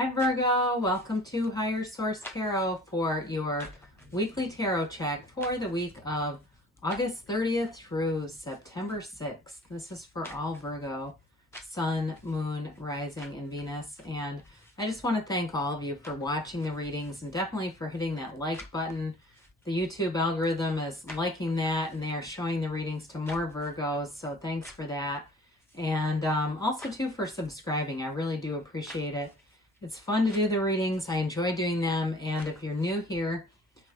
Hi Virgo, welcome to Higher Source Tarot for your weekly tarot check for the week of August 30th through September 6th. This is for all Virgo, Sun, Moon, Rising, and Venus. And I just want to thank all of you for watching the readings and definitely for hitting that like button. The YouTube algorithm is liking that and they are showing the readings to more Virgos, so thanks for that. And also too for subscribing. I really do appreciate it. It's fun to do the readings. I enjoy doing them. And if you're new here,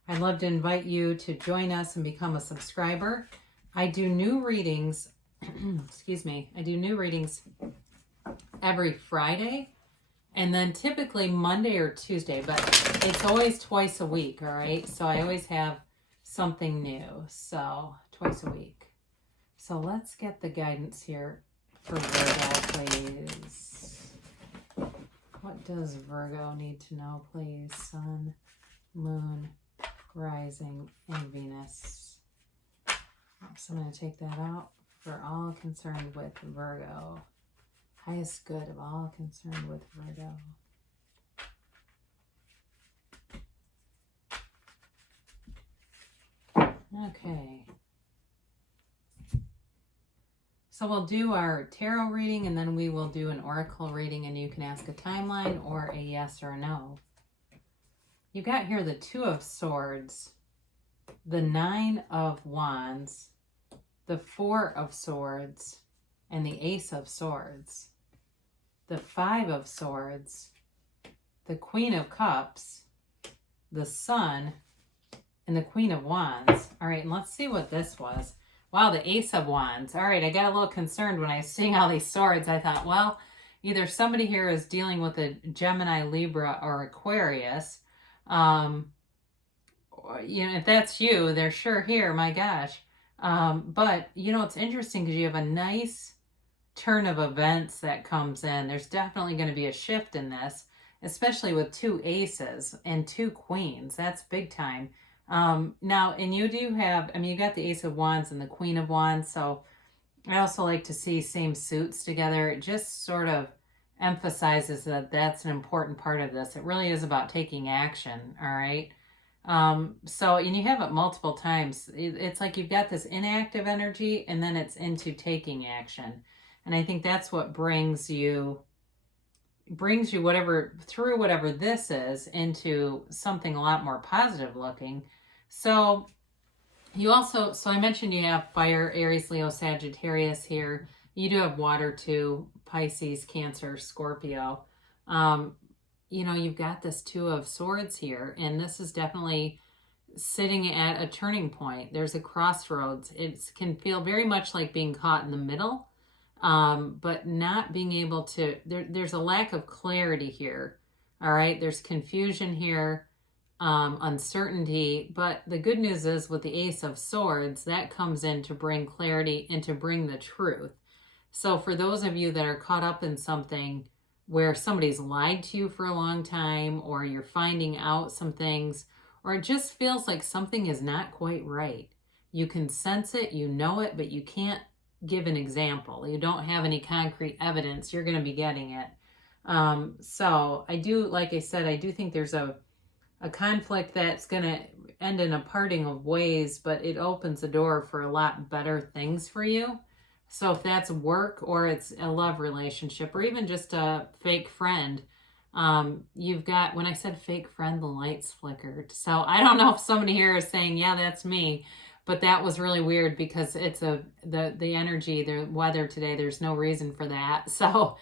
I'd love to invite you to join us and become a subscriber. I do new readings, excuse me, I do new readings every Friday and then typically Monday or Tuesday, but it's always twice a week, all right? So I always have something new, so twice a week. So let's get the guidance here for Virgo, please. What does Virgo need to know, please? Sun, Moon, Rising, and Venus. So I'm going to take that out for all concerned with Virgo. Highest good of all concerned with Virgo. Okay. So we'll do our tarot reading and then we will do an oracle reading and you can ask a timeline or a yes or a no. You've got here the Two of Swords, the Nine of Wands, the Four of Swords, and the Ace of Swords, the Five of Swords, the Queen of Cups, the Sun, and the Queen of Wands. All right, and let's see what this was. Wow, the Ace of Wands. All right, I got a little concerned when I was seeing all these swords. I thought, well, either somebody here is dealing with a Gemini, Libra, or Aquarius. Or, you know, if that's you, they're sure here, my gosh. But, you know, it's interesting because you have a nice turn of events that comes in. There's definitely going to be a shift in this, especially with two aces and two queens. That's big time. Now, and you do have, I mean, you got the Ace of Wands and the Queen of Wands, so I also like to see same suits together. It just sort of emphasizes that that's an important part of this. It really is about taking action, all right? So, and you have it multiple times. It's like you've got this inactive energy and then it's into taking action. And I think that's what brings you whatever, through whatever this is, into something a lot more positive looking. So you also, so I mentioned you have fire, Aries, Leo, Sagittarius here. You do have water too, Pisces, Cancer, Scorpio. You know, you've got this Two of Swords here, and this is definitely sitting at a turning point. There's a crossroads. It can feel very much like being caught in the middle. But not being able to, there's a lack of clarity here. All right. There's confusion here, uncertainty, but the good news is with the Ace of Swords, that comes in to bring clarity and to bring the truth. So for those of you that are caught up in something where somebody's lied to you for a long time, or you're finding out some things, or it just feels like something is not quite right. You can sense it, you know it, but you can't give an example. You don't have any concrete evidence. You're going to be getting it. So I do, like I said, I do think there's a conflict that's going to end in a parting of ways, but it opens the door for a lot better things for you. So if that's work or it's a love relationship or even just a fake friend, you've got, when I said fake friend, the lights flickered. So I don't know if somebody here is saying, yeah, that's me. But that was really weird because it's the energy, the weather today, there's no reason for that. So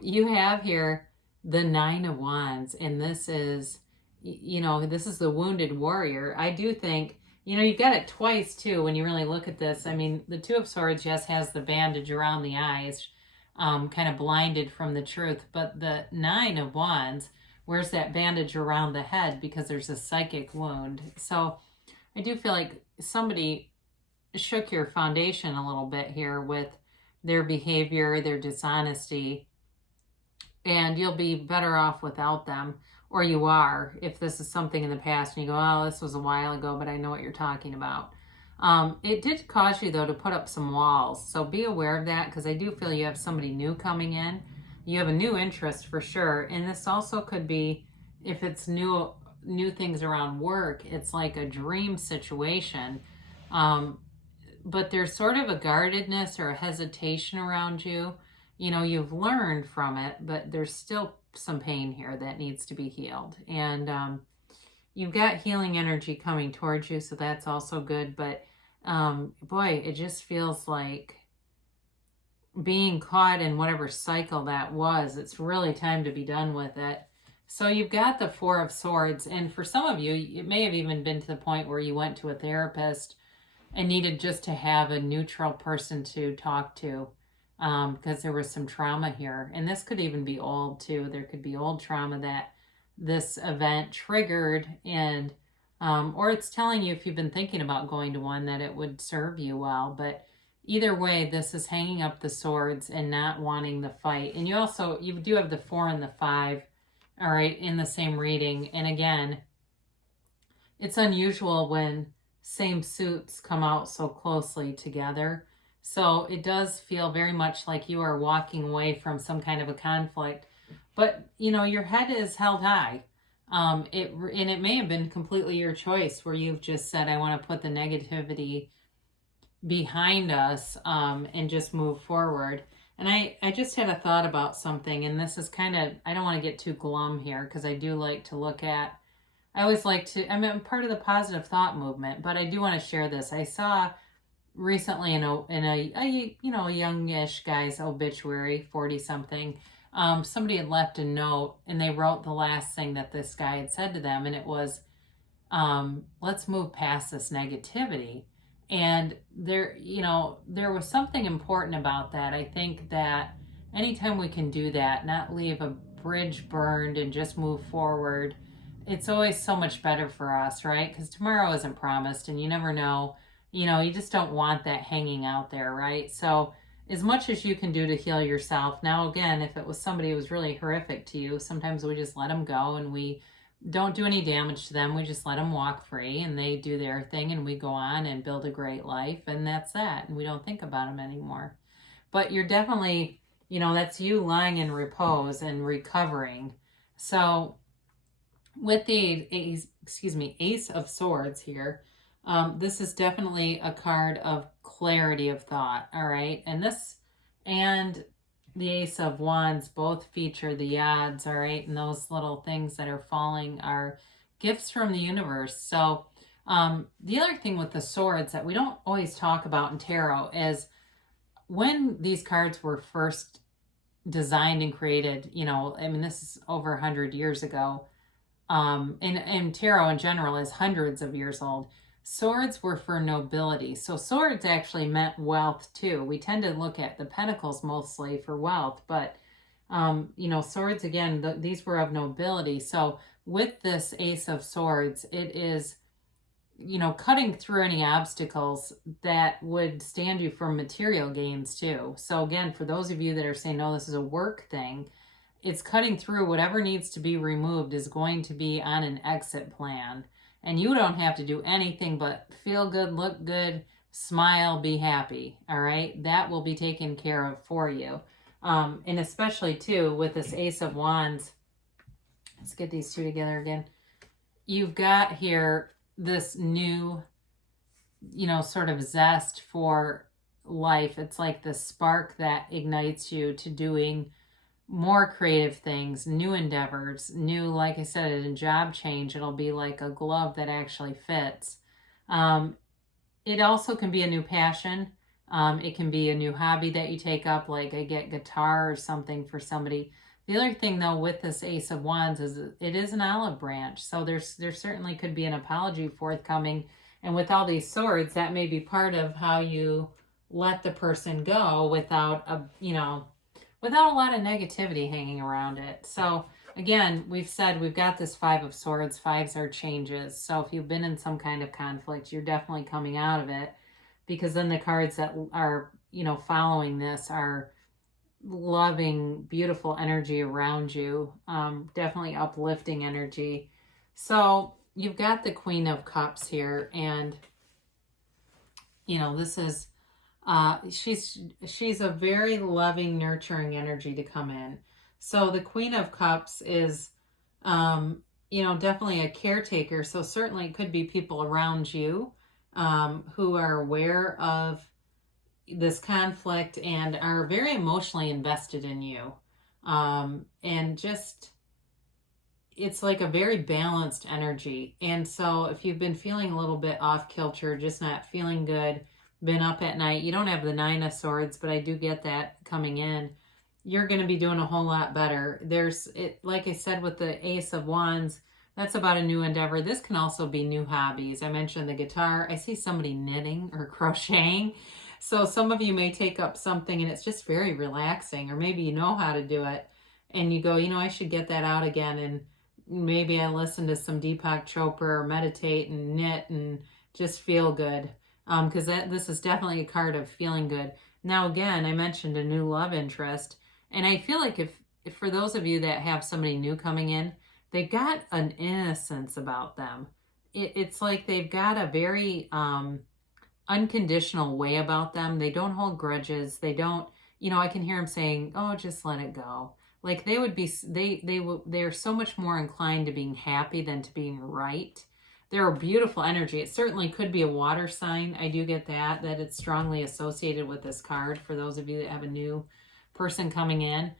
you have here the Nine of Wands, and this is, you know, this is the wounded warrior. I do think, you know, you've got it twice too when you really look at this. I mean, the Two of Swords, yes, has the bandage around the eyes, kind of blinded from the truth. But the Nine of Wands wears that bandage around the head because there's a psychic wound. So I do feel like somebody shook your foundation a little bit here with their behavior, their dishonesty, and you'll be better off without them, or you are, if this is something in the past and you go, oh, this was a while ago, but I know what you're talking about. It did cause you, though, to put up some walls, so be aware of that, because I do feel you have somebody new coming in. you have a new interest for sure. And this also could be, if it's new things around work, it's like a dream situation. Um, but there's sort of a guardedness or a hesitation around you. You know, you've learned from it, but there's still some pain here that needs to be healed. And you've got healing energy coming towards you, so that's also good. But boy, it just feels like being caught in whatever cycle that was. It's really time to be done with it. So you've got the Four of Swords, and for some of you, it may have even been to the point where you went to a therapist and needed just to have a neutral person to talk to, because there was some trauma here. And this could even be old too. There could be old trauma that this event triggered, and or it's telling you, if you've been thinking about going to one, that it would serve you well. But either way, this is hanging up the swords and not wanting the fight. And you do have the 4 and the 5, all right, in the same reading. And again, it's unusual when same suits come out so closely together. So it does feel very much like you are walking away from some kind of a conflict. But, you know, your head is held high. And it may have been completely your choice, where you've just said, I want to put the negativity behind us, and just move forward. And I just had a thought about something, and this is kind of, I don't want to get too glum here, because I do like to look at, I always like to, I'm part of the positive thought movement, but I do want to share this. I saw recently in a you know, a youngish guy's obituary, 40 something, somebody had left a note, and they wrote the last thing that this guy had said to them, and it was, let's move past this negativity. And there, you know, there was something important about that. I think that anytime we can do that, not leave a bridge burned and just move forward, it's always so much better for us, right? Because tomorrow isn't promised, and you never know. You know, you just don't want that hanging out there, right? So as much as you can do to heal yourself. Now, again, if it was somebody who was really horrific to you, sometimes we just let them go, and we don't do any damage to them. We just let them walk free, and they do their thing, and we go on and build a great life, and that's that. And we don't think about them anymore. But you're definitely, you know, that's you lying in repose and recovering. So with the Ace of Swords here, this is definitely a card of clarity of thought, all right? And this and the Ace of Wands both feature the odds, all right? And those little things that are falling are gifts from the universe. So the other thing with the swords that we don't always talk about in tarot is, when these cards were first designed and created, you know, I mean, this is over 100 years ago, and tarot in general is hundreds of years old. Swords were for nobility. So swords actually meant wealth too. We tend to look at the pentacles mostly for wealth, but you know, swords, again, these were of nobility. So with this Ace of Swords, it is, you know, cutting through any obstacles that would stand you for material gains too. So again, for those of you that are saying, no, this is a work thing, it's cutting through whatever needs to be removed is going to be on an exit plan. And you don't have to do anything but feel good, look good, smile, be happy, all right? That will be taken care of for you. And especially, too, with this Ace of Wands, let's get these two together again. You've got here this new, you know, sort of zest for life. It's like the spark that ignites you to doing more creative things, new endeavors, new, like I said, a job change. It'll be like a glove that actually fits. It also can be a new passion. It can be a new hobby that you take up, like I get guitar or something for somebody. The other thing, though, with this Ace of Wands is it is an olive branch. So there certainly could be an apology forthcoming. And with all these swords, that may be part of how you let the person go without without a lot of negativity hanging around it. So again, we've said we've got this Five of Swords. Fives are changes. So if you've been in some kind of conflict, you're definitely coming out of it, because then the cards that are, you know, following this are loving, beautiful energy around you. Definitely uplifting energy. So you've got the Queen of Cups here, and, you know, this is, she's a very loving, nurturing energy to come in. So the Queen of Cups is, definitely a caretaker. So certainly it could be people around you who are aware of this conflict and are very emotionally invested in you. And just, it's like a very balanced energy. And so if you've been feeling a little bit off kilter, just not feeling good, been up at night, you don't have the Nine of Swords, but I do get that coming in. You're going to be doing a whole lot better. There's it, like I said, with the Ace of Wands, that's about a new endeavor. This can also be new hobbies. I mentioned the guitar. I see somebody knitting or crocheting. So some of you may take up something and it's just very relaxing, or maybe you know how to do it and you go, I should get that out again. And maybe I listen to some Deepak Chopra or meditate and knit and just feel good. Because this is definitely a card of feeling good. Now, again, I mentioned a new love interest. And I feel like if for those of you that have somebody new coming in, they've got an innocence about them. It's like they've got a very unconditional way about them. They don't hold grudges. They don't, I can hear them saying, "Oh, just let it go." Like they would be, they're so much more inclined to being happy than to being right. They're a beautiful energy. It certainly could be a water sign. I do get that it's strongly associated with this card for those of you that have a new person coming in.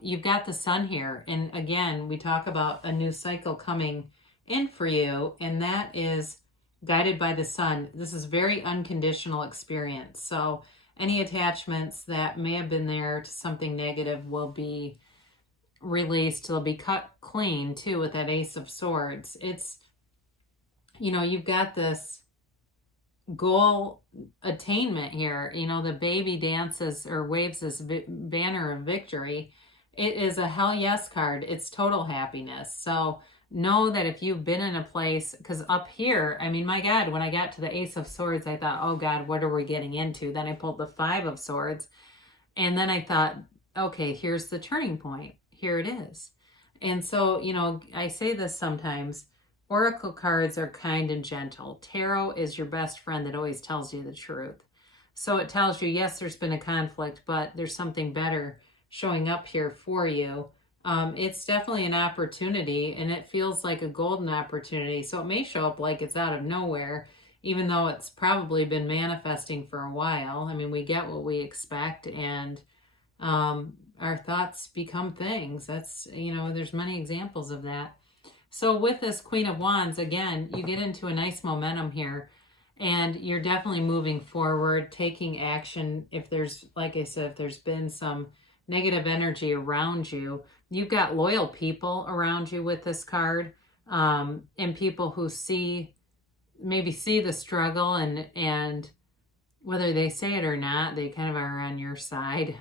You've got the sun here. And again, we talk about a new cycle coming in for you, and that is guided by the sun. This is very unconditional experience. So any attachments that may have been there to something negative will be released. They'll be cut clean too with that Ace of Swords. It's, you've got this goal attainment here. The baby dances or waves this banner of victory. It is a hell yes card. It's total happiness. So know that if you've been in a place, because up here, I mean, my God, when I got to the Ace of Swords, I thought, oh God, what are we getting into? Then I pulled the Five of Swords. And then I thought, okay, here's the turning point. Here it is. And so, I say this sometimes, oracle cards are kind and gentle. Tarot is your best friend that always tells you the truth. So it tells you, yes, there's been a conflict, but there's something better showing up here for you. It's definitely an opportunity, and it feels like a golden opportunity. So it may show up like it's out of nowhere, even though it's probably been manifesting for a while. I mean, we get what we expect, and our thoughts become things. That's, there's many examples of that. So with this Queen of Wands, again, you get into a nice momentum here, and you're definitely moving forward, taking action. If there's, like I said, if there's been some negative energy around you, you've got loyal people around you with this card, and people who maybe see the struggle, and whether they say it or not, they kind of are on your side.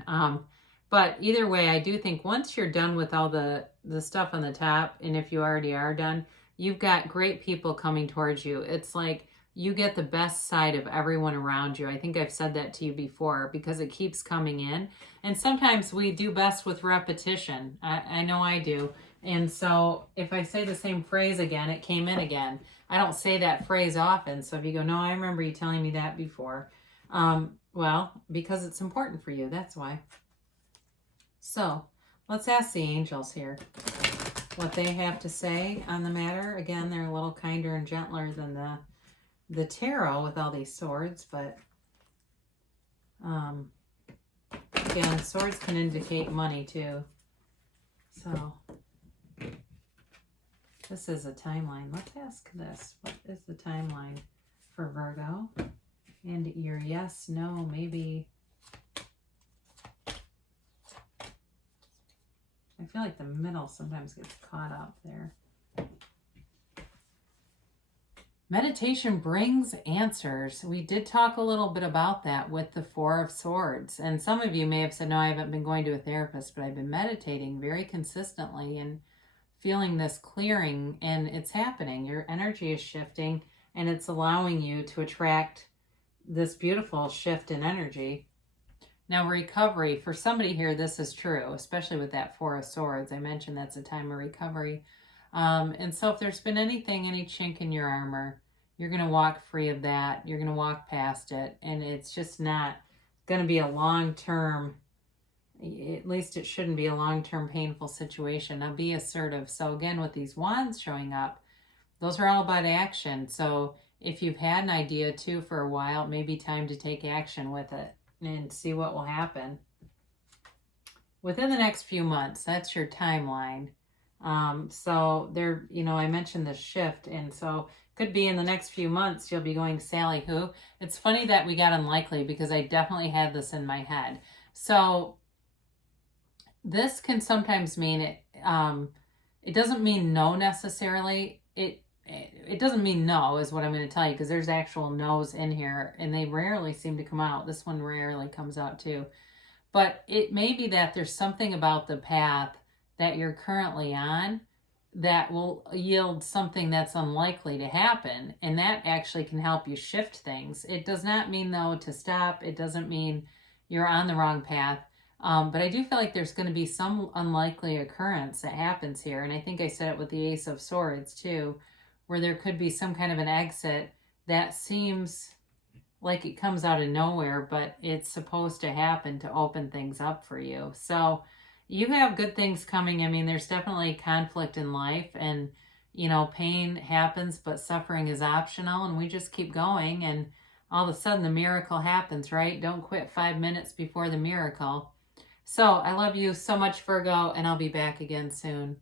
But either way, I do think once you're done with all the stuff on the top, and if you already are done, you've got great people coming towards you. It's like you get the best side of everyone around you. I think I've said that to you before because it keeps coming in. And sometimes we do best with repetition. I know I do. And so if I say the same phrase again, it came in again. I don't say that phrase often. So if you go, no, I remember you telling me that before. Well, because it's important for you. That's why. So let's ask the angels here what they have to say on the matter. Again, they're a little kinder and gentler than the tarot with all these swords, but again, swords can indicate money too. So this is a timeline. Let's ask this. What is the timeline for Virgo? And your yes, no, maybe. I feel like the middle sometimes gets caught up there. Meditation brings answers. We did talk a little bit about that with the Four of Swords. And some of you may have said, no, I haven't been going to a therapist, but I've been meditating very consistently and feeling this clearing, and it's happening. Your energy is shifting, and it's allowing you to attract this beautiful shift in energy. Now, recovery, for somebody here, this is true, especially with that Four of Swords. I mentioned that's a time of recovery. And so if there's been anything, any chink in your armor, you're going to walk free of that. You're going to walk past it. And it's just not going to be a long-term, At least it shouldn't be a long-term painful situation. Now be assertive. So again, with these wands showing up, those are all about action. So if you've had an idea too for a while, it may be time to take action with it and see what will happen. Within the next few months, that's your timeline. So there, I mentioned the shift, and so could be in the next few months you'll be going Sally who. It's funny that we got unlikely because I definitely had this in my head. So this can sometimes mean it. It doesn't mean no necessarily. It doesn't mean no is what I'm going to tell you, because there's actual no's in here and they rarely seem to come out. This one rarely comes out too. But it may be that there's something about the path that you're currently on that will yield something that's unlikely to happen. And that actually can help you shift things. It does not mean, though, to stop. It doesn't mean you're on the wrong path. But I do feel like there's going to be some unlikely occurrence that happens here. And I think I said it with the Ace of Swords, too, where there could be some kind of an exit that seems like it comes out of nowhere, but it's supposed to happen to open things up for you. So you have good things coming. I mean, there's definitely conflict in life, and, pain happens, but suffering is optional, and we just keep going, and all of a sudden the miracle happens, right? Don't quit 5 minutes before the miracle. So I love you so much, Virgo, and I'll be back again soon.